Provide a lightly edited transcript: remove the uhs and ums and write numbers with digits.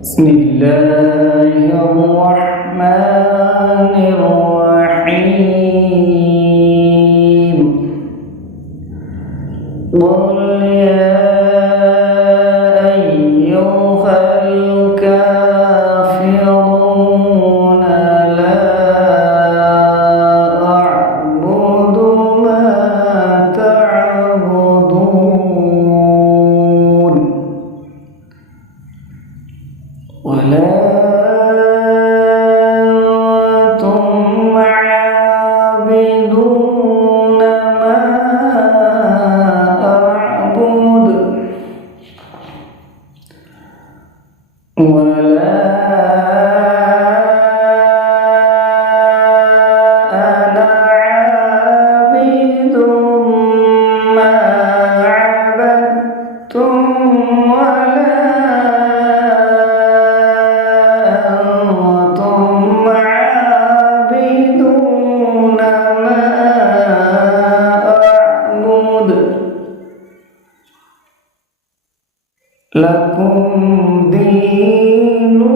بسم الله الرحمن الرحيم قل يا أيها الكافرون لا أعبد ما تعبدون ولا أنتم عابدون ما أعبد ولا أنا عابد ما عبدتم ولا لكم دينكم